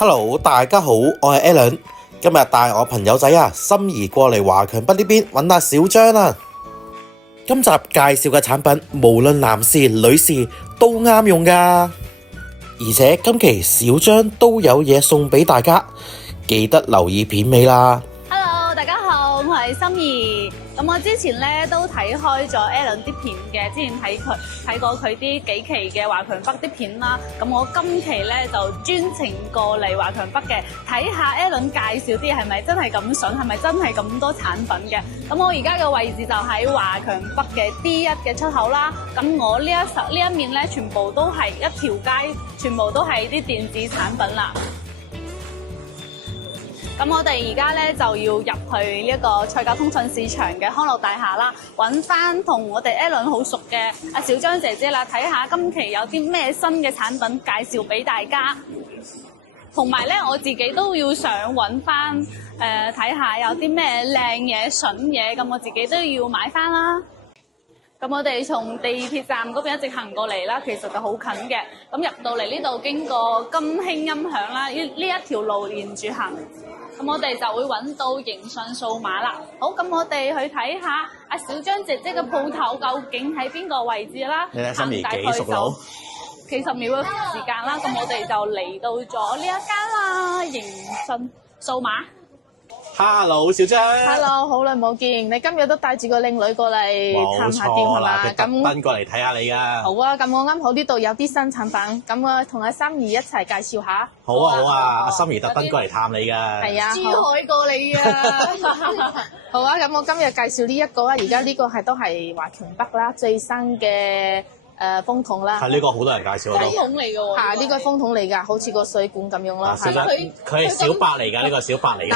Hello，大家好，我係 Alan， 今日帶我朋友仔心儀過嚟華強北呢邊揾阿小張啊。今集介紹嘅產品，無論男士女士都啱用㗎，而且今期小張都有嘢送俾大家，記得留意片尾啦。Hello， 大家好，我係心儀。咁我之前咧都睇開咗 Alan 啲片嘅，之前睇過佢啲幾期嘅華強北啲片啦。咁我今期咧就專程過嚟華強北嘅，睇下 Alan 介紹啲係咪真係咁筍，係咪真係咁多產品嘅。咁我而家嘅位置就喺華強北嘅 D1 嘅出口啦。咁我呢一面咧，全部都係一條街，全部都係啲電子產品啦。咁我哋而家咧就要入去呢一個賽格通訊市場嘅康樂大廈啦，揾翻同我哋 Alan 好熟嘅阿小張姐姐啦，睇下今期有啲咩新嘅產品介紹俾大家。同埋咧，我自己都要想揾翻睇下有啲咩靚嘢、筍嘢，咁我自己都要買翻啦。咁我哋從地鐵站嗰邊一直行過嚟啦，其實就好近嘅。咁入到嚟呢度，經過金興音響啦，呢一條路沿住行。咁我哋就會揾到迎信數碼啦。好，咁我哋去睇下阿小張姐姐嘅鋪頭究竟喺邊個位置啦。你睇心儀幾熟佬？幾十秒嘅時間啦，咁我哋就嚟到咗呢一間啦，迎信數碼。Hello， 小張。Hello， 好耐冇見，你今日都帶住個靚女過嚟探下店係嘛？咁特登過嚟睇下你㗎。好啊，咁我啱好呢度有啲新產品，咁我同阿心儀一齊介紹下。好啊好啊，阿心儀特登過嚟探你㗎。係啊，珠海過嚟啊！好啊，咁我今日介紹呢一個啊，而家呢個都係華強北啦，最新嘅風筒啦。係呢個好多人介紹風筒嚟㗎喎。係呢個風筒嚟㗎，好似個水管咁樣咯。小張，佢係小白嚟㗎，呢個小白嚟㗎。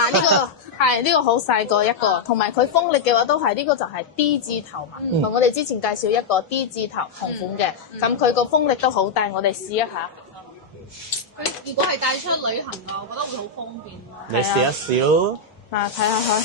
嗱，呢個好細個一個，同埋佢風力嘅話都係呢個就係 D 字頭嘛。同我哋之前介紹一個 D 字頭同款嘅，咁佢個風力都好大，我哋試一下。佢如果係帶出旅行啊，我覺得會好方便啊。你試一試。嗱，睇下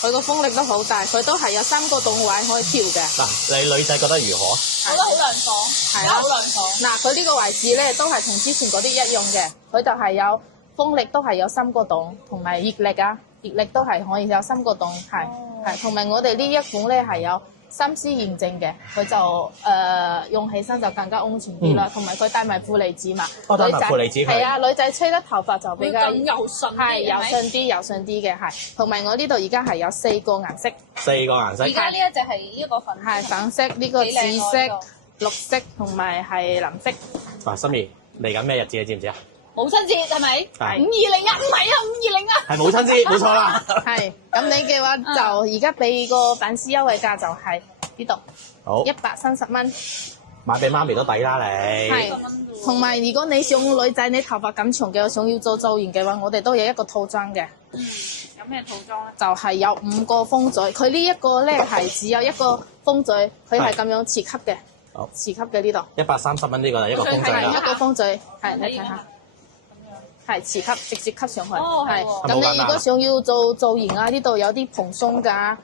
佢個風力都好大，佢都係有3個檔位可以調嘅。嗱，你女仔覺得如何？我覺得好涼爽，係啦，好涼爽。嗱，佢呢個位置咧都係同之前嗰啲一樣嘅，佢就係有風力都係有3個檔，同埋熱力啊，熱力都係可以有3個檔，係同埋我哋呢一款咧係有3C 認證嘅，佢就用起身就更加安全啲啦，同埋佢帶埋負離子嘛。帶埋負離子係啊，女仔吹得頭髮就比較更柔順，係柔順啲嘅，係。同埋我呢度而家係有4個顏色，4個顏色。而家呢一隻係呢一個粉，係粉色，呢個紫色、綠色同埋係藍色。嗱，心儀嚟緊咩日子你知唔知啊？母親節係咪？520啊，唔係啊，520啊。係母親節，冇錯啦。係，咁你嘅話就而家俾個粉絲優惠價就係呢度，好130蚊。買俾媽咪都抵啦你。係，同埋如果你想女仔你頭髮咁長嘅，想要做造型嘅話，我哋都有一個套裝嘅。有咩套裝咧？就係有5個風嘴，佢呢一個咧係只有一個風嘴，佢係咁樣磁吸嘅，磁吸嘅呢度。130蚊呢個係一個風嘴係一啦。個風嘴，係你睇下。係磁吸，直接吸上去。係，咁好簡單你如果想要做造型啊，呢度有啲蓬鬆㗎、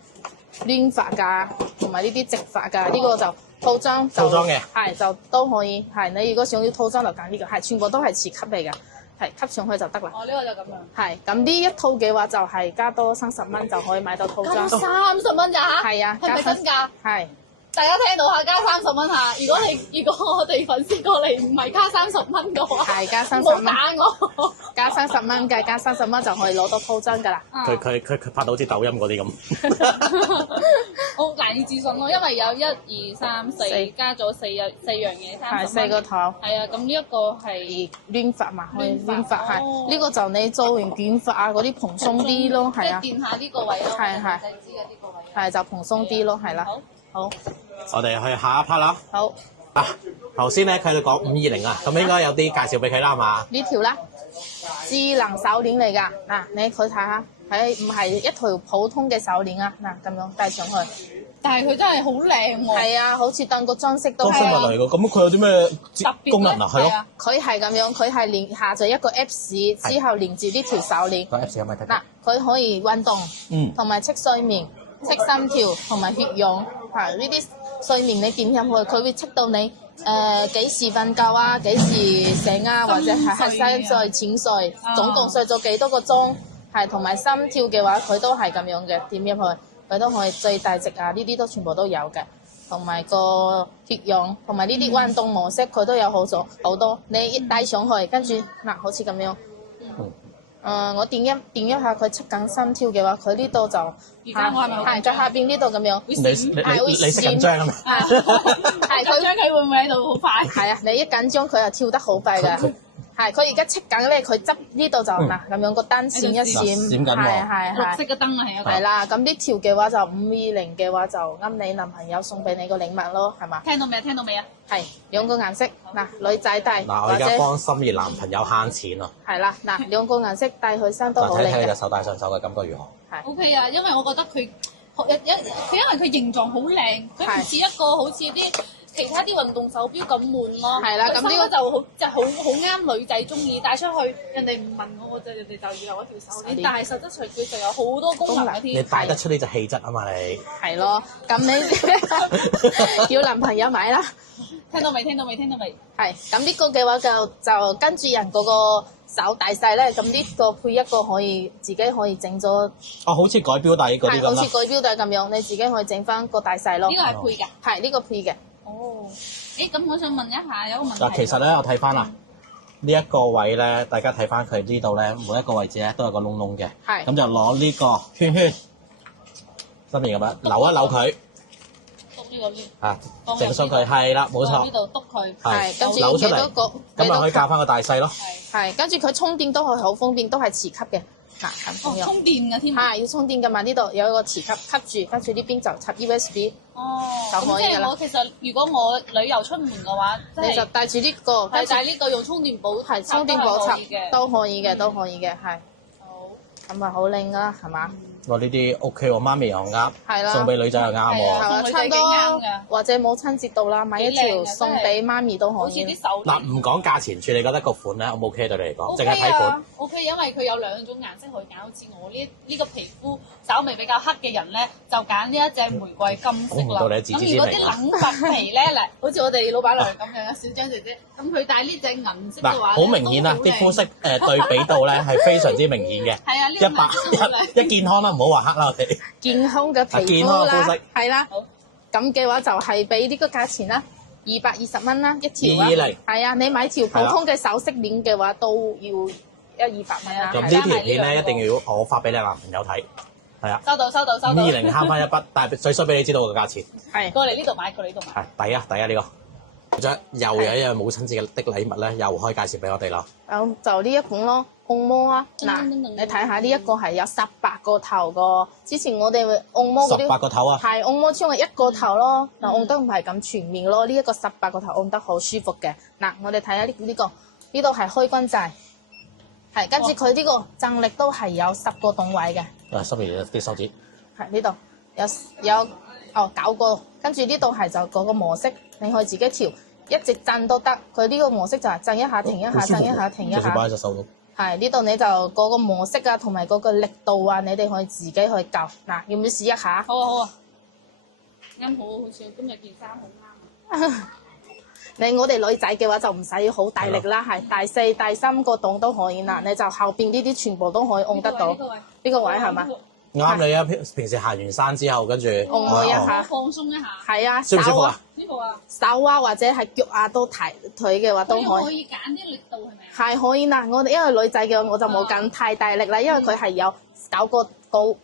攣髮㗎，同埋呢啲直髮㗎，呢個就套裝。套裝嘅。係就都可以。係你如果想要套裝就揀呢個，係全部都係磁吸嚟㗎，係吸上去就得啦。哦，呢個就咁樣。係，咁呢一套嘅話就係加多30蚊就可以買到套裝。加30蚊咋嚇？係啊，係咪真㗎？係。大家聽到下加30蚊嚇，如果我哋粉絲過嚟唔係加30蚊嘅話，係加30唔好蚊，打我。加30蚊嘅，加30蚊就可以攞到套裝㗎啦。佢拍到好似抖音嗰啲咁。好難以置信咯，因為有1、2、3、4加咗4樣嘢係30蚊。 4個頭。係啊，咁呢一個係攣髮嘛，可以攣髮哦係呢個就你做完捲髮啊嗰啲蓬鬆啲咯，係啊，即係墊下呢個位咯。係我就知嘅呢個位。係就蓬鬆啲咯，係啦。好，我哋去下一 part 啦。好頭先咧佢喺度講520啊，咁應該有啲介紹俾佢啦，係嘛？呢條啦，智能手鏈嚟㗎。嗱，你佢睇下，唔係一條普通嘅手鏈啊。嗱，咁樣戴上去。但係佢真係好靚喎。係啊，好似當個裝飾都新聞嚟㗎，咁佢有啲咩功能啊？係咯。佢係咁樣，佢係下載一個 Apps 之後連住呢條手鏈。個 Apps 有冇睇？嗱，佢可以運動，同埋測睡眠、測心跳同埋血氧。係呢啲睡眠你點入去，佢會測到你幾時瞓覺啊，幾時醒啊，或者係核心再淺睡，總共睡咗幾多個鐘，係同埋心跳嘅話，佢都係咁樣嘅，點入去佢都可以最大值啊，呢啲都全部都有嘅，同埋個血氧同埋呢啲運動模式佢都有好多，你一帶上去，跟住嗱好似咁樣。我點一下佢測緊心跳嘅話，佢呢度就而家我係咪好係在下邊呢度咁樣，你識緊張啊嘛？係緊張佢會唔會喺度好快？係啊，你一緊張佢就跳得好快㗎。係佢而家測緊咧，佢執呢度就嗱咁樣個燈閃一閃，閃緊喎綠色嘅燈啊，係啊。係啦，咁呢條嘅話就520嘅話就啱你男朋友送俾你個禮物咯，係嘛？聽到未啊？聽到未啊？係2個顏色，嗱女仔戴嗱，我或者而家幫心儀男朋友慳錢啊！係啦，嗱2個顏色戴佢身都嗱，好靚嘅睇睇你隻，手戴上手嘅感覺如何？係 O K 啊，因為我覺得佢因為佢形狀好靚，佢唔似一個好似啲其他啲運動手錶咁悶咯。係啦咁呢個就好啱女仔中意，帶出去人哋唔問我，人哋就以為我條手鏈，但係實質上佢就有好多功能嘅你添。帶得出呢隻氣質啊嘛你？係咯，咁你叫男朋友買啦。聽到未？聽到未？聽到未？係，咁呢個嘅話就跟住人嗰個手大細咧，咁呢個配一個可以自己可以整咗，哦，好似改錶帶嗰啲咁啦係好似。改錶帶咁樣，你自己可以整翻個大細咯。呢個係配㗎。係呢個配嘅，哦，咁我想問一下，有個問題。嗱，其實咧，我睇翻啦，呢一個位咧，大家睇翻佢呢度咧，每一個位置咧都有個窿窿嘅。係咁就攞呢個圈圈，心儀咁樣扭一扭佢，篤呢個呢？啊，整鬆佢，係啦，冇錯呢，度篤佢。係跟住扭出嚟幾多個咁咪可以校翻個大細咯。係跟住佢充電都係好方便，都係磁吸嘅，嗱咁樣。充電㗎添啊。係要充電㗎嘛？呢度有一個磁吸吸住，跟住呢邊就插 USB，哦，就可以㗎啦咁即係我其實如果我旅遊出門嘅話，即你就係帶住呢個，係跟住就係呢個用充電寶係充電寶插嘅。都可以嘅，都可以嘅，係好。咁咪好靚啦，係嘛？哇！呢啲 OK 喎，媽咪又啱，係啦送俾女仔又啱係喎。啊。係差唔多送女仔幾啱㗎，或者母親節到啦，買一條幾靚啊送俾媽咪都可以好似啲。手嗱，唔講價錢處，你覺得個款咧 O 唔 OK 對你嚟講？ O 淨 K 係睇款啊。，O K，因為佢有兩種顏色可以揀，好似我呢個皮膚稍微比較黑嘅人咧，就揀呢一隻玫瑰金色啦。估唔到你自知之明啊咁如果啲冷白皮咧，嗱，好似我哋老闆娘咁樣，小張姐姐，咁佢戴呢隻銀色嘅嗱，話好明顯啦，都好靚啲膚色對比度咧係非常之明顯嘅。係啊，呢個顏色都好靚。一健康啦，唔好話黑啦，我哋。健康嘅皮健康膚啦嘅膚色，係啦好。咁嘅話就係俾呢個價錢啦，220蚊啦一條啊。 220係啊，你買條普通嘅首飾鏈嘅話都要200蚊啦。咁呢係啦條片咧一定要我發俾你男朋友睇，係啊，收到收到收到。 520慳翻一筆，但係最衰俾你知道個價錢，係過嚟呢度買，過嚟呢度買。係抵啊抵啊呢個。又有一樣母親節嘅禮物咧，又可以介紹俾我哋啦。咁就呢一款咯，按摩啊，嗱，你睇下呢一個係有18個頭個，之前我哋按摩嗰啲18個頭啊，係按摩槍係一個頭咯，嗱按得唔係咁全面咯，呢一個18個頭按得好舒服嘅。嗱，我哋睇下呢個，呢度係開關掣，係跟住佢呢個震力都係有10個檔位嘅，心儀啲手指，係呢度有9個，跟住呢度係就嗰個模式，你可以自己調，一直震都得。佢呢個模式就係震一下停一下，震一下停一下就算擺。喺隻手度。係呢度你就嗰個模式啊，同埋嗰個力度啊，你哋可以自己去校。嗱，要唔要試一下？好啊好啊，啱好，好似今日件衫好啱啊。我哋女仔嘅話就唔使好大力啦，係大4、大3個檔都可以啦。你就後邊呢啲全部都可以按得到。呢個位呢個位係嘛？啱你啊！平時行完山之後，跟住按摩一下放鬆一下。係啊，舒唔舒服啊手啊、？呢個啊，手啊或者係腳啊都抬腿嘅話都可以。可以揀啲力度係咪啊？係可以啦，我哋因為女仔嘅話我就冇咁太大力啦，因為佢係有9個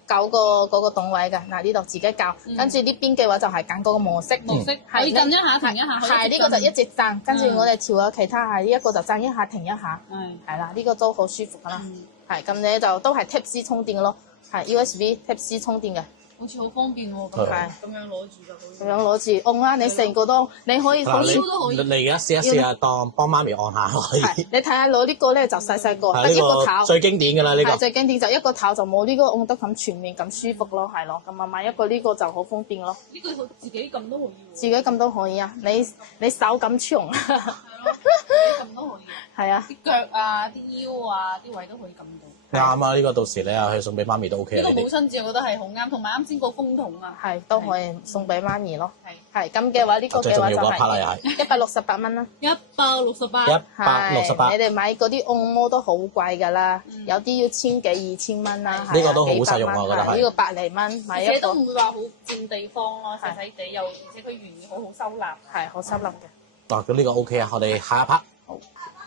嗰個檔位嘅。嗱呢度自己校，跟住呢邊嘅話就係揀嗰個模式。模式可以震一下停一下。係呢個就一直震，跟住我哋調咗其他係呢一個就震一下停一下。係。係啦，呢個都好舒服噶啦。係咁你就都係 Type C 充電咯，係 USB Type C 充電嘅。好似好方便喎，咁係咁樣攞住就好。咁樣攞住按啦，你成個都你可以好嗱，似都可以你而家試一試啊，當幫媽咪按下可以。係你睇下攞呢個咧就細細個，係得一個頭。呢個最經典㗎啦，呢個係最經典就一個頭就冇呢個按得咁全面咁舒服咯，係咯。咁啊買一個呢個就好方便咯，呢個自己撳都可以喎。自己咁都可以啊。你手咁長。係咯，撳都可以。係啊，啲腳啊、啲腰啊、啲位都可以撳到。啱啊！呢個到時你啊去送俾媽咪都 OK 啊。呢個呢啲母親節我覺得係好啱，同埋啱先個風筒啊，係都可以送俾媽咪咯。係係咁嘅話，呢個最重要嘅話就嗰一 part 啦，又係168蚊啦。 168。 168。你哋買嗰啲按摩都好貴㗎啦，有啲要千幾2000蚊啦。呢個都好實用啊幾百蚊我覺得係呢個百零蚊買而且一個都唔會話好佔地方咯，細細地又而且佢原意好好收納。係好濕笠嘅。嗱，咁呢個 OK 啊，我哋下一 part。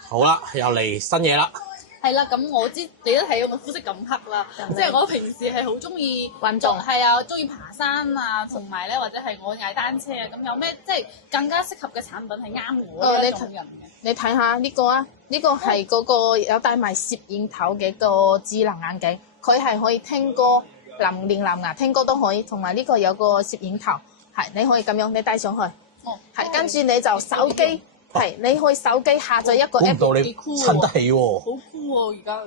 好啦，又嚟新嘢啦。係啦，咁我知你都睇到我膚色咁黑啦，即係我平時係好中意運動係啊，中意爬山啊，同埋咧或者係我踩單車啊，咁有咩即係更加適合嘅產品係啱我呢一種人嘅？你睇下呢個啊，呢個係嗰個有帶埋攝影頭嘅個智能眼鏡，佢係可以聽歌、連藍牙聽歌都可以，同埋呢個有個攝影頭，係你可以咁樣你戴上去，哦，係跟住你就手機。係，你可以手機下載一個估唔 app，到你幾酷喎襯得起喎。好酷喎而家，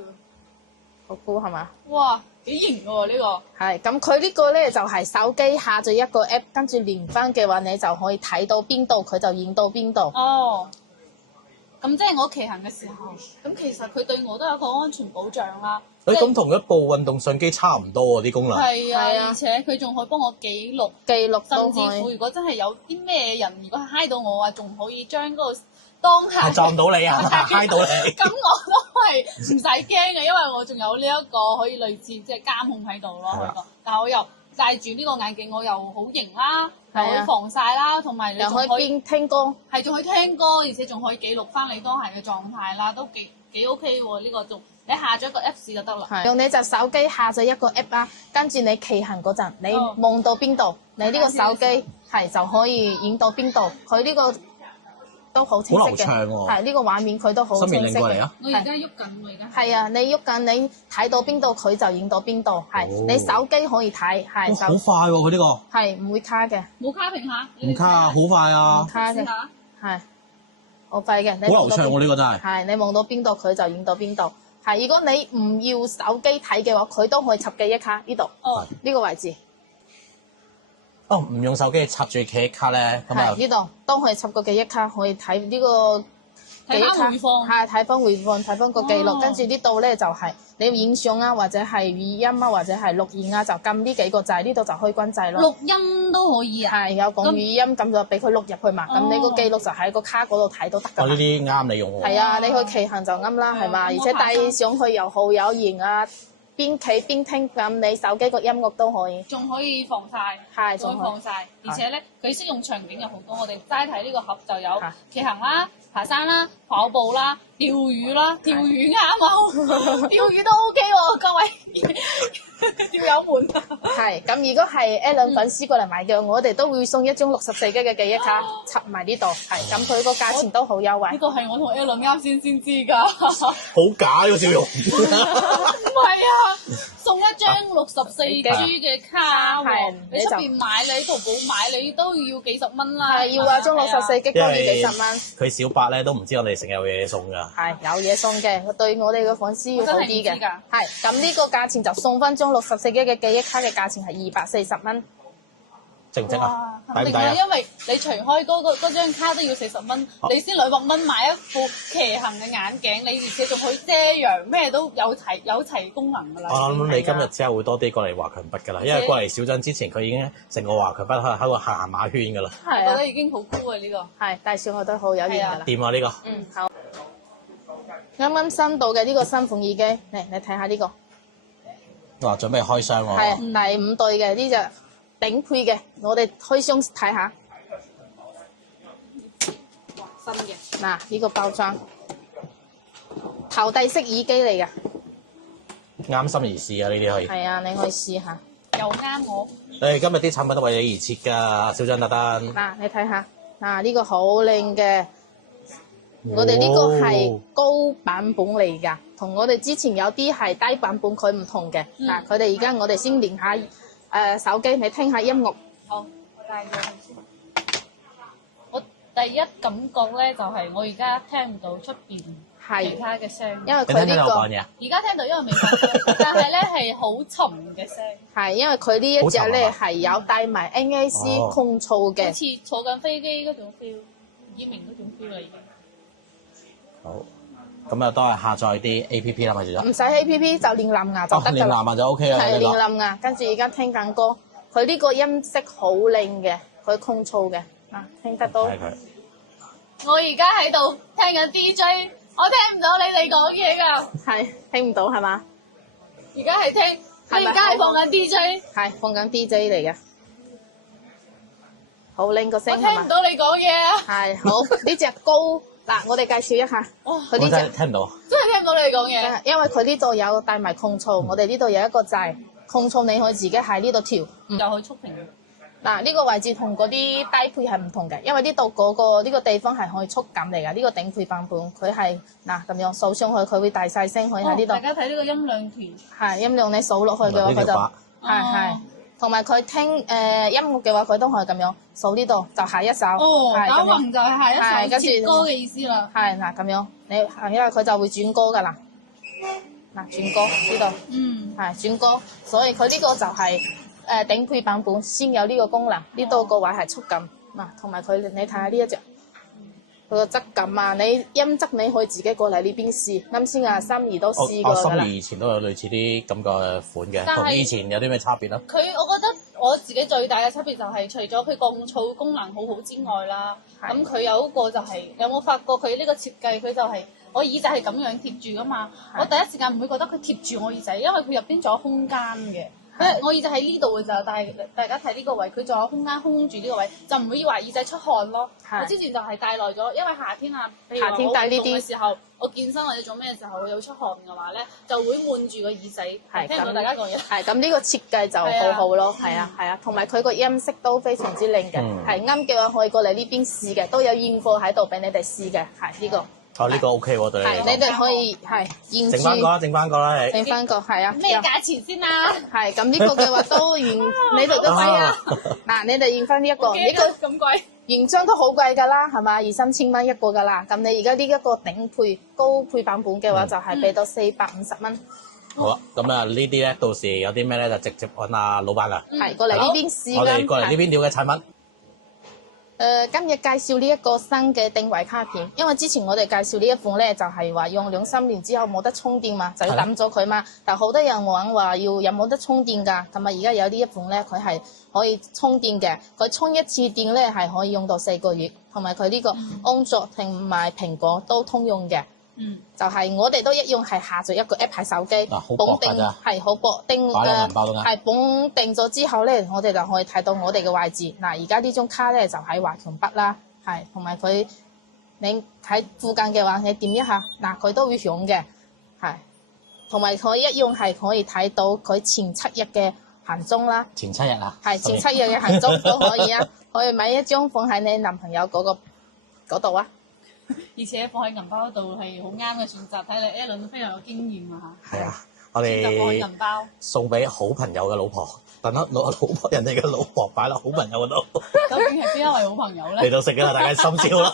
好酷係嘛？哇幾型喎呢個！係，咁佢呢個咧就係手機下載一個 app，跟住連翻嘅話，你就可以睇到邊度，佢就影到邊度。哦，咁即係我騎行嘅時候，咁其實佢對我都有個安全保障啦。咁同一部運動相機差唔多喎啲功能。係啊，係啊而且佢仲可以幫我記錄。記錄都甚至乎，可以。如果真係有啲咩人，如果係揩到我啊，仲可以將嗰個當下係撞到你啊，揩到你。咁我都係唔使驚嘅，因為我仲有呢一個可以類似即係監控喺度咯。係啊可以講但係我又戴住呢個眼鏡，我又好型啦，又係啊可以防曬啦，同埋你又可以仲可以邊聽歌。係仲可以聽歌，而且仲可以記錄翻你當下嘅狀態啦，都幾 OK 喎！呢個仲你下咗個 Apps 就得啦。係用你隻手機下載一個 app 啊，跟住你騎行嗰陣，你望到邊度，你呢個手機係就可以影到邊度。佢呢個都好清晰好流嘅，暢喎係呢個畫面佢都好新面清晰嘅。拎過嚟啊！我而家喐緊，我而家係啊，你喐緊，你睇到邊度佢就影到邊度，係哦你手機可以睇，係哇好就快喎佢呢個。係唔會卡嘅，冇卡屏下，唔卡啊，好快唔啊，卡嘅，試下。係好快嘅。好流暢喎呢個真係。係你望到邊度佢就影到邊度。係如果你唔要手機睇嘅話，佢都可以插記憶卡呢度哦，呢個位置，哦，唔用手機插住記憶卡咧，咁啊係呢度都可以插個記憶卡，可以睇呢個記憶卡，睇翻回放。係睇翻回放，睇翻個記錄。哦跟住呢度咧就係你要影相啊，或者係語音啊，或者係錄影啊，就撳呢幾個掣，呢度就開關掣咯。錄音都可以啊！係有講語音，咁就俾佢錄入去嘛。咁你個記錄就喺個卡嗰度睇都得㗎嘛。我呢啲啱你用喎。係啊，你去騎行就啱啦，係嘛？而且帶上去又好有型啊，邊企邊聽，咁你手機個音樂都可以。仲可以防曬，係，仲可以仲可以防曬，而且咧佢適用場景有好多，我哋齋睇呢個盒就有係騎行啦、爬山啦、跑步啦、釣魚啦，釣魚啱啊，釣魚都 OK 喎，各位釣友們。係咁，如果係 Alan 粉絲過嚟買嘅，我哋都會送一張64G 嘅記憶卡插埋呢度，係咁佢個價錢都好優惠。呢個係我同 Alan 啱先知㗎，好假呢個笑容。唔係啊，送一張64G 嘅卡喎係，你出邊買你淘寶買你都要幾十蚊啦，係要啊，張64G 都要幾十蚊，佢小白咧都唔知我哋成日有嘢送㗎。係有嘢送嘅，對我哋嘅粉絲要好啲嘅我真係唔知㗎。係咁呢個價錢就送翻張64G 嘅記憶卡嘅價錢係240蚊。值唔值啊？哇，肯定啦，抵唔抵啊？因為你除開嗰張卡都要40蚊，你先200蚊買一副騎行嘅眼鏡，你而且仲可以遮陽，咩都有齊功能㗎啦。我諗你今日之後會多啲過嚟華強北㗎啦，因為過嚟小鎮之前佢已經成個華強北喺度行馬圈㗎啦。係啊，覺得已經好酷啊呢個。係帶上去都好有型㗎啦。掂啊呢個！嗯，好。啱啱新到嘅呢個新款耳機，嚟你睇下呢個，哇，準備開箱係啊，喎！第5對嘅呢隻頂配嘅，我哋開箱睇下。新嘅。嗱，呢個包裝，頭戴式耳機嚟㗎，啱心而試啊！呢啲可以。係啊，你可以試下。又啱我。誒，今日啲產品都為你而設㗎，小張特登。嗱，你睇下，嗱呢個好靚嘅，我哋呢個係高版本嚟㗎，同我哋之前有啲係低版本佢唔同嘅。嗱，佢哋而家我哋先連下手機，你聽下音樂。好，戴咗佢先。我第一感覺咧就係我而家聽唔到出邊其係，他嘅聲。因為你聽唔聽佢呢個到我講嘢啊？而家聽到，因為未發聲，但係咧係好沉嘅聲，係因為佢呢一隻咧係有帶埋 NAC 哦控噪好嘅。似坐緊飛機嗰種 feel，耳鳴嗰種 feel 啦已經。好，咁啊都係下載啲 A P P 啦，咪住咗。唔使 A P P 就練藍牙就得㗎啦。練藍牙就 O K 啦。係練藍牙，跟住而家聽緊歌，佢呢個音色好靚嘅，佢控噪嘅，聽得到。睇佢。我而家喺度聽緊 DJ， 我聽唔到你哋講嘢㗎。係聽唔到係嘛？而家係聽，你而家係放緊 DJ，係放緊 DJ 嚟嘅，好靚個我聲係嘛？聽唔到你講嘢啊！係好呢隻高嗱，我哋介紹一下，佢呢我真係隻。聽唔到。真係聽唔到你講嘢。因為佢呢度有帶埋控噪，我哋呢度有一個掣，控噪你可以自己喺呢度調。又去觸屏。嗱，呢個位置同嗰啲低配係唔同嘅，因為呢度嗰個呢個地方係可以觸感嚟㗎。呢個頂配版本佢係嗱咁樣掃上去，佢會大細聲可以喺呢度。大家睇呢個音量團。係音量你掃落去嘅話，佢就係，同埋佢聽音樂嘅話，佢都可以咁樣掃呢度，就下一首。哦，打係咁樣橫就係下一首係跟住接歌嘅意思啦。係嗱咁樣，你係因為佢就會轉歌㗎啦。嗱轉歌呢度。嗯。係轉歌，所以佢呢個就係頂配版本先有呢個功能。呢度個位係觸感嗱，同埋佢你睇下呢一隻佢個質感啊，你音質你可以自己過嚟呢邊試。啱先啊，心儀都試過㗎啦。心儀以前都有類似啲咁嘅款嘅，同以前有啲咩差別咧？佢我覺得我自己最大嘅差別就係除咗佢降噪功能好好之外啦，咁佢有一個就係、有冇發覺佢呢個設計佢就係、我耳仔係咁樣貼住噶嘛，我第一時間唔會覺得佢貼住我耳仔，因為佢入邊仲有空間嘅。我耳仔喺呢度嘅咋，但係大家睇呢個位，佢仲有空間空住呢個位，就唔會話耳仔出汗咯。我之前就係戴耐咗，因為夏天啊，譬如話我運動嘅時候，我健身或者做咩時候有出汗嘅話咧，就會悶住個耳仔。聽唔到大家講嘢。係咁呢個設計就好好咯，係啊，同埋佢個音色都非常之靚嘅，係啱嘅話可以過嚟呢邊試嘅，都有現貨喺度俾你哋試嘅，係呢個。哦，呢個 OK 喎，對你嚟講。係你哋可以係現整翻個啦，整翻個啦，你。整翻個係啊。咩價錢先啊？係咁呢個嘅話都原你哋都係啊。嗱，你哋驗翻呢一個，呢個咁貴。原裝都好貴㗎啦，係嘛？2、3千蚊一個㗎啦。咁你而家呢一個頂配高配版本嘅話，就係俾到450蚊。好啊，咁啊呢啲咧，到時有啲咩咧就直接揾阿老闆啦。係過嚟呢邊試啦。我哋過嚟呢邊料嘅產品。今日介紹呢一個新嘅定位卡片，因為之前我哋介紹呢一款咧，就係話用2-3年之後冇得充電嘛，就要抌咗佢嘛。但好多人玩話有冇得充電㗎，咁啊而家有呢一款咧，佢係可以充電嘅，佢充一次電咧係可以用到4個月，同埋佢呢個安卓同埋蘋果都通用嘅。就係我哋都一樣係下載一個 app 喺手機，綁定係好薄，係綁定咗之後咧，我哋就可以睇到我哋嘅位置。嗱，而家呢張卡咧就喺華強北啦，係同埋佢你喺附近嘅話，你點一下，嗱佢都會響嘅，係同埋佢一樣係可以睇到佢前7日嘅行蹤啦。前7日啊？係前7日嘅行蹤都可以啊，可以買一張放喺你男朋友嗰度啊。而且放喺銀包度係好啱嘅選擇，睇嚟 Alan 都非常有經驗啊嚇。係啊，我就放喺哋銀包，送俾好朋友嘅老婆，等下老婆人哋嘅老婆擺落好朋友嗰度。究竟係邊一位好朋友咧？嚟到食嘅啦，大家心照啦。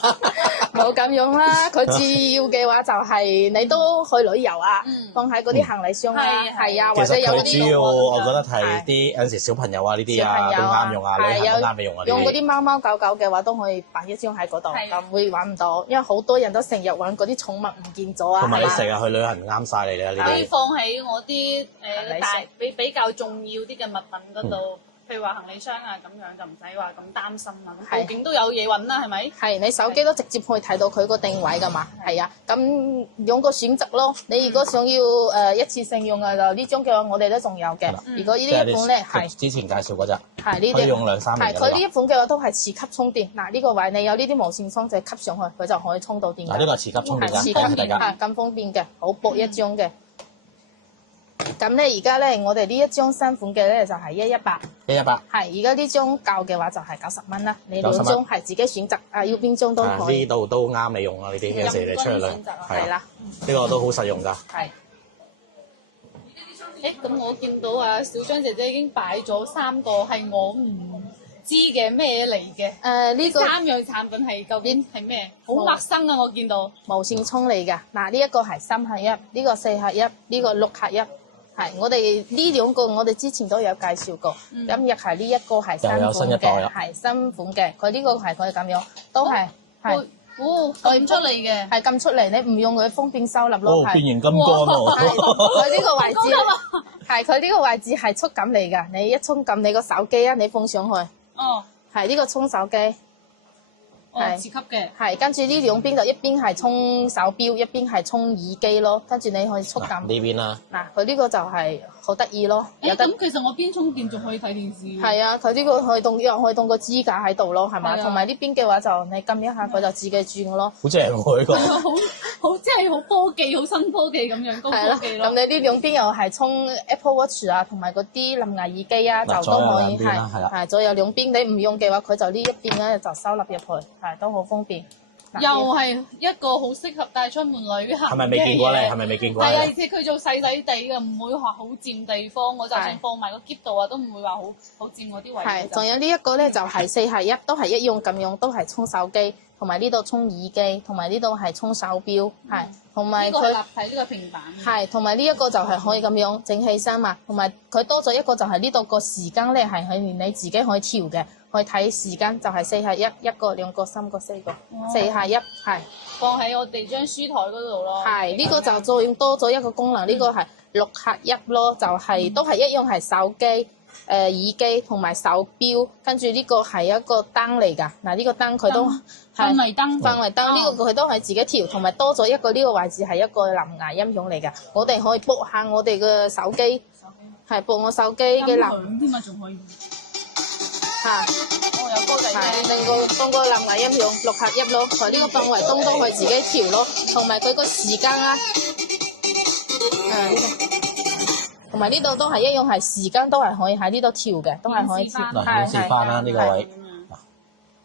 冇咁樣啦，佢主要嘅話就係你都去旅遊啊，放喺嗰啲行李箱啊，係啊，或者有嗰啲。其實佢主要我覺得係啲有陣時小朋友啊呢啲啊都啱用啊，旅行都啱你用啊。用嗰啲貓貓狗狗嘅話都可以擺一張喺嗰度，咁會揾唔到，因為好多人都成日揾嗰啲寵物唔見咗啊。同埋你成日去旅行啱晒你啦呢啲。可以放喺我啲大比較重要啲嘅物品嗰度。譬如話行李箱啊咁樣就唔使話咁擔心啦，咁報警都有嘢揾啦，係咪？係你手機都直接可以睇到佢個定位噶嘛，係啊，咁兩個選擇咯。你如果想要一次性用啊，就呢種嘅話我哋都仲有嘅。如果呢一款咧係之前介紹嗰隻，係呢啲可以用2-3年。係佢呢一款嘅話都係磁吸充電。嗱呢個位你有呢啲無線充就吸上去，佢就可以充到電。呢個磁吸充電㗎，方便係咁方便嘅，好薄一張嘅。咁咧，而家咧，我哋呢一張新款嘅咧就係118。118。係，而家呢張舊嘅話就係90蚊啦。你兩張係自己選擇，要邊張都可以。呢度都啱你用啊！呢啲有時你出去旅行係啦，呢個都好實用㗎。係。咁我見到啊，小張姐姐已經擺咗3個係我唔知嘅咩嚟嘅。呢個3樣產品係究竟係咩？好陌生啊！我見到無線充嚟㗎。嗱，呢一個係3合1，呢個4合1，呢個6合1。係，我哋呢兩個我哋之前都有介紹過，今日係呢一個係新款嘅，係新款嘅，佢呢個係可以咁樣，都係哦，撳出嚟嘅，係撳出嚟，你唔用佢方便收納咯。變係形金剛喎。佢呢個位置係佢呢個位置係觸感嚟㗎，你一衝撳你個手機啊，你放上去，哦，係呢個充手機。哦，係自吸嘅，係，跟住呢兩邊就一邊係充手錶，一邊係充耳機咯。跟住你可以觸感。呢邊啦，嗱，佢呢個就係好得意咯，有得咁其實我邊充電仲可以睇電視。係啊，佢呢個可以當個支架喺度咯，係嘛？係啊同埋呢邊嘅話就你撳一下佢就自己轉嘅咯。好正喎呢個。好即係好科技，好新科技咁樣，高係啦，科技咯。咁你呢兩邊又係充 Apple Watch 啊，同埋嗰啲藍牙耳機啊，就都可以左右兩邊啦係啦係左右兩邊。你唔用嘅話，佢就呢一邊咧就收納入去，係都好方便。嗱又係一個好適合帶出門旅行嘅嘢。係咪未見過咧？係咪未見過係啊，而咧？且佢做細細地嘅，唔會話好佔地方。我就算係放埋個篋度啊，都唔會話好佔嗰啲位係，置。仲有呢一個咧就係4+1，都係一樣咁樣，都係充手機，同埋呢度充耳機，同埋呢度係充手錶，係，同埋佢呢個係立體，呢個平板。係，同埋呢一個就係可以咁樣整起身嘛，同埋佢多咗一個就係呢度個時間咧係你自己可以調嘅，可以睇時間就係4+1，一個、兩個、三個、四個，4+1係。放喺我哋張書台嗰度咯。係呢個就再用多咗一個功能，呢個係6+1咯，就係都係一樣係手機、耳機同埋手錶，跟住呢個係一個燈嚟㗎。嗱呢個燈佢都氛圍燈。範圍燈呢個佢都係自己調，同埋多咗一個呢個位置係一個藍牙音響嚟㗎。我哋可以播下我哋嘅手機，係播我手機嘅藍響添啊，仲可以。嚇。哦，有歌仔係，聽。另個當個藍牙音響6+1咯，佢呢個氛圍燈都可以自己調咯，同埋佢個時間啊，呢個，同埋呢度都係一樣係時間都係可以喺呢度調嘅，都係可以調，嗱，顯示翻啦呢個位，咁啊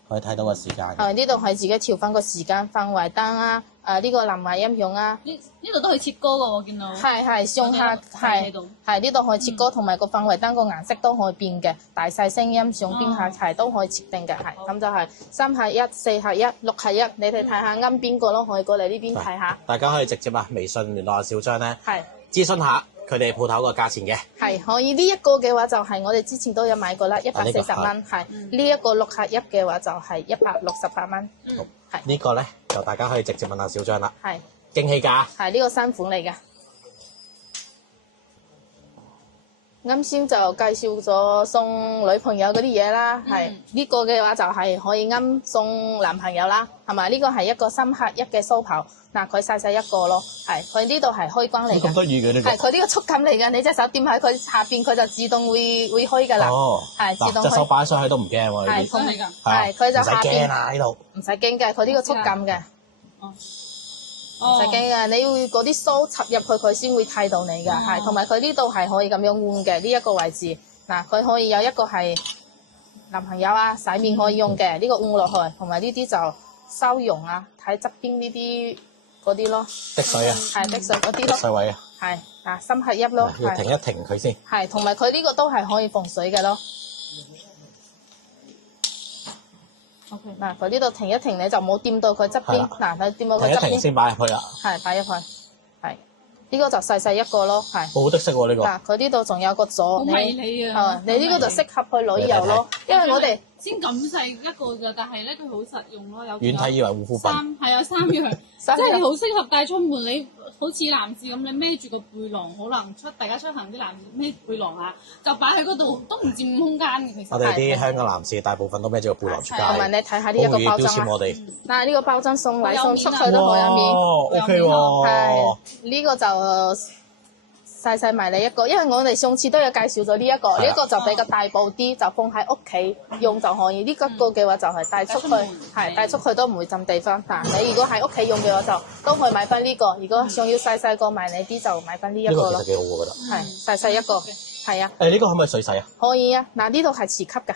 可以睇到個時間。係呢度係自己調翻個時間氛圍燈啊，呢個藍牙音響啊，呢度都可以切歌㗎喎，我見到。係上下喺度係呢度可以切歌，同埋個氛圍燈個顏色都可以變嘅，大細聲音上邊下係都可以設定嘅，係咁就係3+1、4+1、6+1，你哋睇下啱邊個咯，可以過嚟呢邊睇下，大家可以直接微信聯絡阿小張咧，係。諮詢下佢哋鋪頭個價錢嘅。係可以，呢一個嘅話就係我哋之前都有買過啦，140蚊。係呢一個6+1嘅話就係168蚊。係呢個咧就大家可以直接問阿小張啦。係驚喜價。係呢個新款嚟嘅。啱先就介紹咗送女朋友嗰啲嘢啦，係呢個嘅話就係可以啱送男朋友啦，係咪？呢個係一個3+1嘅鬚刨，嗱佢細細一個咯，係佢呢度係開關嚟嘅，咁得意嘅呢個係佢呢個觸感嚟嘅，你隻手掂喺佢下邊，佢就自動會開㗎啦，哦，係自動嗱隻手開，擺上去都唔驚喎，呢啲係同真係㗎。係佢就唔使驚下邊啊呢度。唔使驚嘅，佢呢個觸感嘅。唔使驚㗎，你要嗰啲梳插入去佢先會睇到你㗎，係同埋佢呢度係可以咁樣換嘅呢一個位置，嗱佢可以有一個係男朋友啊洗面可以用嘅，呢個換落去，同埋呢啲就收容啊，睇側邊呢啲嗰啲咯，滴水啊，係滴水嗰啲滴咯，水位啊，係嗱3+1咯，係要停一停佢先。係同埋佢呢個都係可以防水嘅咯。OK。嗱，佢呢度停一停，你就冇掂到佢側邊。係嗱，你掂到佢側邊，停一停先擺入去啊。係擺入去。係呢個就細細一個咯，係。好的色喎呢個。嗱，佢呢度仲有個座，好迷你啊係你呢個就適合去旅遊咯，因為我哋先咁細一個㗎，但係咧佢好實用咯，有遠睇以為護膚品。係啊三樣，即係你好適合帶出門。你好似男士咁，你孭住個背囊，可能大家出行啲男士孭背囊啊，就擺喺嗰度都唔佔空間嘅。其實我哋啲香港男士大部分都孭住個背囊出街，同埋你睇下呢一個好容易標包裝啊，籤我哋。嗱呢個包裝送禮送出好有面啊去都好有面。哦，OK 喎。係呢個就細細埋你一個，因為我哋上次都有介紹咗呢一個，係啊呢一個就比較大部啲，就放喺屋企用就可以。呢個嘅話就係帶出去，係帶出去都唔會佔地方。但你如果喺屋企用嘅話就都可以買翻呢個。如果想要細細個埋你啲就買翻呢一個咯呢個其實。幾好我覺得。係細細一個，係啊，誒呢個可唔可以水洗啊？可以啊。嗱呢度係磁吸㗎，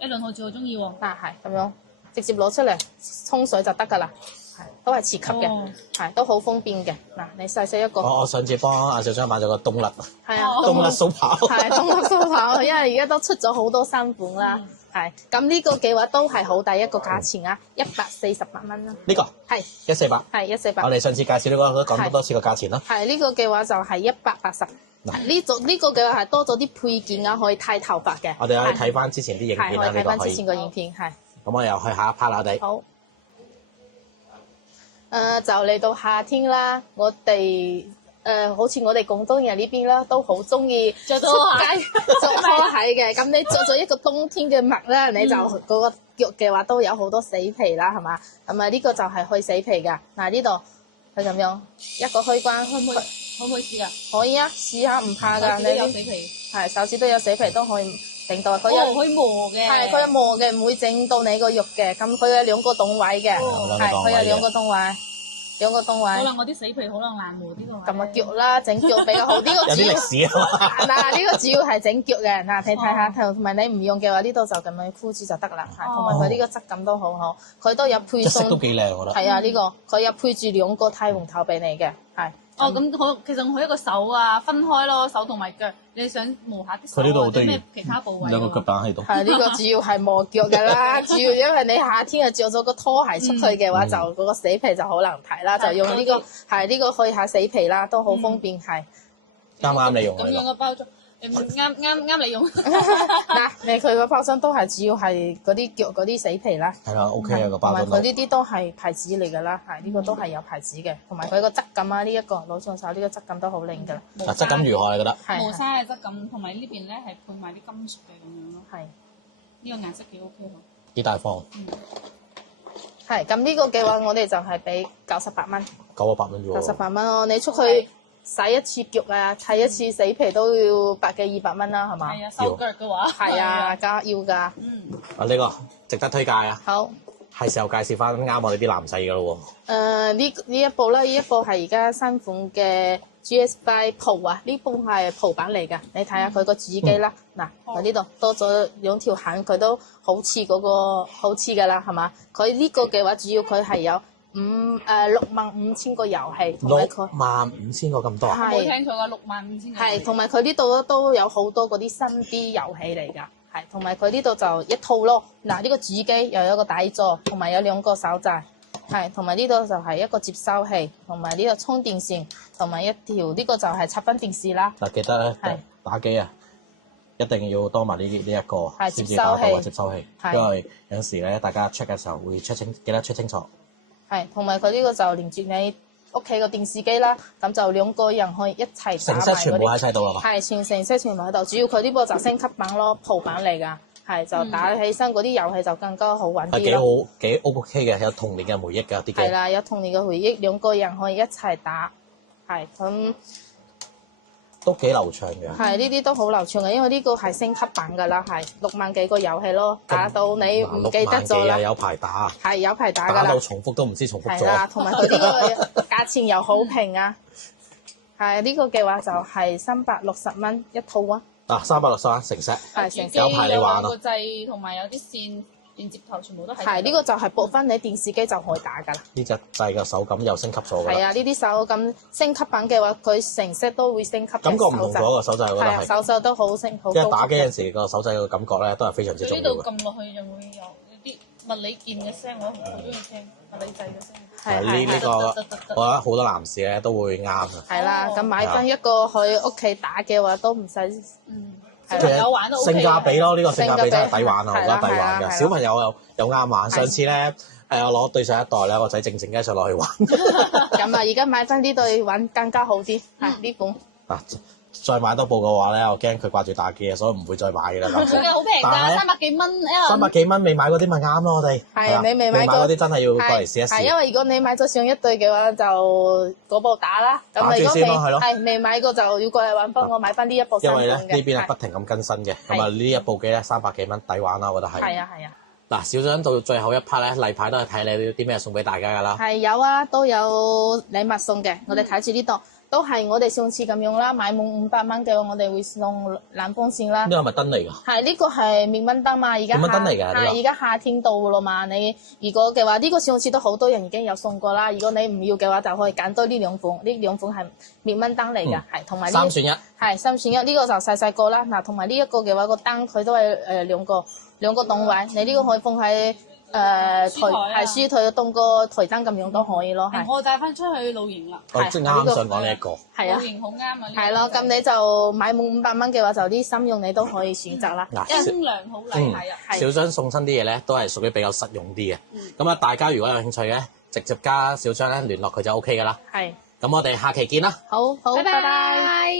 Alan 好似好中意喎。嗱係咁樣直接攞出嚟沖水就得㗎啦。係都係磁吸嘅哦，係都好方便嘅。嗱你細細一個，我上次幫阿小張買咗個冬甩，係啊，哦冬甩鬚刨。係東北蘇跑，因為而家都出咗好多新款啦。係咁呢個嘅話都係好抵一個價錢啊，148蚊啦。呢個係148。係148。我哋上次介紹呢個都講多次個價錢啦。係呢個嘅話就係180。呢個嘅話係多咗啲配件啊，可以剃頭髮嘅。我哋可以睇翻之前啲影片啦，係可以睇呢個可以。翻之前個影片係。咁我又去下一 part 啦，我哋。好。就嚟到夏天啦，我哋好似我哋廣東人呢邊啦，都好中意着出拖鞋街着拖鞋嘅。咁你着咗一個冬天嘅襪啦，你就嗰個腳嘅話都有好多死皮啦，係嘛？咁啊呢個就係去死皮㗎。嗱呢度係咁樣一個開關，可唔可以試啊？可以啊，試下唔怕㗎。你有死皮。係手指都有死皮都可以整到，佢有可以磨嘅。係佢有磨嘅，唔會整到你個肉嘅。咁佢有兩個洞位嘅，係佢有兩個洞位，兩個洞位。可能我啲死皮可能難磨啲個位。咁啊腳啦，整腳比較好。呢個有啲主要歷史啊！嗱呢個主要係整腳嘅。嗱你睇下，同埋你唔用嘅話，呢度就咁樣箍住就得啦。係同埋佢呢個質感都好好，佢都有配隻色都送。幾靚，我覺得。係啊，呢個佢有配住兩個太陽頭俾你嘅，係。哦，咁好，其實佢一個手啊，分開咯，手同埋腳。你想磨下啲手佢呢度或者咩其他部位？兩個腳板喺度。係呢個主要係磨腳㗎啦，主要因為你夏天啊着咗個拖鞋出去嘅話，就嗰個死皮就好難睇啦，就用呢個係呢個去下死皮啦，都好方便係。啱啱你用咁樣啊呢嘅包裝，啱你用。嗱，你佢個包裝都係主要係嗰啲腳嗰啲死皮啦。個。係啦，OK 啊個同包裝都。埋佢呢啲都係牌子嚟㗎啦，係呢個都係有牌子嘅，同埋佢個質感啊，呢一個攞上手呢個質感都好靚㗎啦。嗱質感如何你覺得？係磨砂嘅質感，同埋呢邊咧係配埋啲金屬嘅咁樣咯。係呢個顏色幾 OK 喎。幾大方係咁呢個嘅話，我哋就係俾98蚊。 ，98蚊啫喎。 98蚊咯，你出去洗一次腳啊，剃一次死皮都要100幾200蚊啦，係嘛？係啊，收腳嘅話。係啊，加要㗎。啊呢個值得推介啊！好，係時候介紹翻啱我哋啲男仔㗎咯呢一部啦，呢一部係而家新款嘅 GS5 Pro 啊，呢部係 Pro 版嚟㗎。你睇下佢個主機啦，嗱喺呢度多咗兩條痕，佢都好似嗰個好似㗎啦，係嘛？佢呢個嘅話，主要佢係有65000個遊戲，同埋喎。佢。 65000個咁多啊！係冇聽錯㗎，65000。係，同埋佢呢度都有好多嗰啲新啲遊戲嚟㗎，係，同埋佢呢度就一套咯。嗱，呢個主機又有一個底座，同埋有兩個手掣，係，同埋呢度就係一個接收器，同埋呢個充電線，同埋一條呢個就係插分電視啦。嗱記得係咧打機啊，一定要多埋呢一個係先至打到接收器接收器，係因為有時咧大家 check 嘅時候會記得 check 清楚。係，同埋佢呢個就連住你屋企個電視機啦，咁就兩個人可以一齊打成埋 set 全部喺嗰啲。晒度啦嘛。係，全程式全部喺度，主要佢呢部就升級版咯，Pro 版嚟㗎，係就打起身嗰啲遊戲就更加好玩係幾啲咯。好幾 OK 嘅，有童年嘅回憶㗎啲機。係啦，有童年嘅回憶，兩個人可以一齊打，係咁都幾流暢嘅。係呢啲都好流暢嘅，因為呢個係升級版㗎啦，係6萬幾個遊戲咯，打到你唔記得咗6萬幾啊啦，有排打，係有排打㗎啦打到，重複都唔知重複係啦，咗。同埋佢呢個價錢又好平啊，係呢個嘅話就係360蚊一套啊，啊360成 set，係成有排你玩啊有個掣同埋有啲線連接頭，全部都係。係呢個就係駁翻你電視機就可以打㗎啦。呢隻掣嘅手感又升級咗㗎啦，係啊，呢啲手咁升級版嘅話，佢成 set 都會升級嘅感覺唔同咗個手掣，我覺係啊，得係。手手都好升好高級嘅。因為打機嗰陣時個手掣嘅感覺咧都係非常之佢重要嘅。呢度撳落去就會有啲物理鍵嘅聲，我好中意聽物理掣嘅聲。係呢個我覺得好多男士咧都會啱嘅。係啦，哦咁買翻一個去屋企打嘅話都唔使小朋友玩都 OK 性價比咯，呢個性價比真係性價比抵玩啊！我覺得抵玩嘅。係啦係啦小朋友又啱玩。上次咧我攞對上一代咧，個仔靜靜雞上落去玩。咁啊！而家買翻呢對玩更加好啲，係呢款啊，再買多部嘅話咧，我驚佢掛住打機啊，所以唔會再買嘅啦。佢嘅好平但係㗎，300幾蚊一輪。 300幾蚊未買嗰啲咪啱咯，我哋係係啦你未買過嗰啲真係要過嚟試一係因試。為如果你買咗上一對嘅話，就嗰部打啦。咁打住如果先咯係咯未買過就要過嚟揾翻我買翻呢一部新款嘅。因為咧呢邊係不停咁更新嘅，咁啊呢一部機咧300幾蚊抵玩啦，我覺得係。係啊係啊，嗱，小張到最後一 part 咧，例牌都係睇你啲咩送俾大家㗎啦。係有啊，都有禮物送嘅。我哋睇住呢度，都係我哋上次咁樣啦，買滿500蚊嘅話，我哋會送冷風扇啦呢。個係咪燈嚟㗎？係呢個係滅蚊燈嘛，而家滅蚊燈嚟㗎呢個係而家夏天到咯嘛。你如果嘅話，呢個上次都好多人已經有送過啦。如果你唔要嘅話，就可以揀多呢兩款，呢兩款係滅蚊燈嚟㗎，係同埋呢3選1。係3選1，呢個就細細個啦。嗱，同埋呢一個嘅話，個燈佢都係兩個檔位，你呢個可以放喺書台啊書台當個台燈咁樣都可以咯，係我帶翻出去露營啦。我即係啱想講呢一個。係啊露。營好啱啊！呢個係咯，咁你就買滿500蚊嘅話，就啲心用你都可以選擇啦。嗱，清涼好禮係啊。係小張送親啲嘢咧，都係屬於比較實用啲嘅。咁啊，大家如果有興趣嘅，直接加小張咧聯絡佢就 OK 噶啦。係，咁我哋下期見啦。好，拜拜拜。拜。